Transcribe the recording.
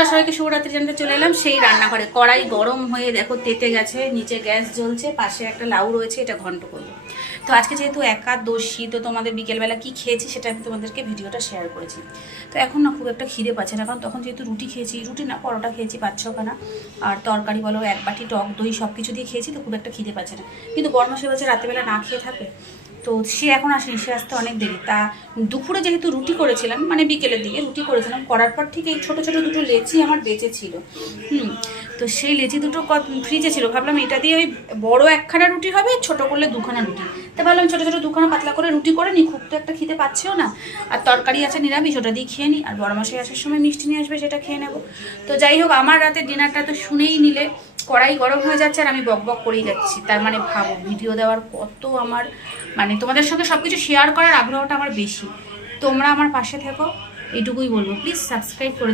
বন্ধুরা, সবাইকে শুভরাত্রি জানতে চলে এলাম সেই রান্নাঘরে। কড়াই গরম হয়ে দেখো তেতে গেছে, নিচে গ্যাস জ্বলছে, পাশে একটা লাউ রয়েছে, এটা ঘন্ট করবো। তো আজকে যেহেতু একাদশী, তো তোমাদের বিকেলবেলা কি খেয়েছি সেটা আমি তোমাদেরকে ভিডিওটা শেয়ার করেছি। তো এখন না খুব একটা খিদে পাচ্ছে না, কারণ তখন যেহেতু রুটি খেয়েছি, রুটি না পরোটা খেয়েছি 5-6খানা, আর তরকারি বলো 1 বাটি টক দই সব কিছু দিয়ে খেয়েছি, তো খুব একটা খিদে পাচ্ছে না। কিন্তু বরমাসে বলছে রাত্রেবেলা না খেয়ে থাকে, তো সে এখন আসেনি, সে আসতে অনেক দেরি। তা দুপুরে যেহেতু রুটি করেছিলাম, মানে বিকেলের দিকে রুটি করেছিলাম, করার পর ঠিক এই ছোটো ছোটো দুটো লেচি আমার বেঁচে ছিল। তো সেই লেচি দুটো ফ্রিজে ছিল, ভাবলাম এটা দিয়ে ওই বড় 1খানা রুটি হবে, ছোটো করলে 2খানা রুটি। তা ভাবলাম ছোটো ছোটো 2খানা পাতলা করে রুটি করে নিই, খুব তো একটা খেতে পাচ্ছেও না। আর তরকারি আছে নিরামিষ, ওটা দিয়ে খেয়ে নিই, আর বড়মাসে আসার সময় মিষ্টি নিয়ে আসবে, সেটা খেয়ে নেবো। তো যাই হোক, আমার রাতের ডিনারটা তো শুনেই নিলে, কড়াই গরম হয়ে যাচ্ছে আর আমি বক বক করেই যাচ্ছি। তার মানে ভাবো ভিডিও দেওয়ার কত আমার, মানে তোমাদের সঙ্গে সব কিছু শেয়ার করার আগ্রহটা আমার বেশি। তোমরা আমার পাশে থেকো, এইটুকুই বলবো। প্লিজ সাবস্ক্রাইব করে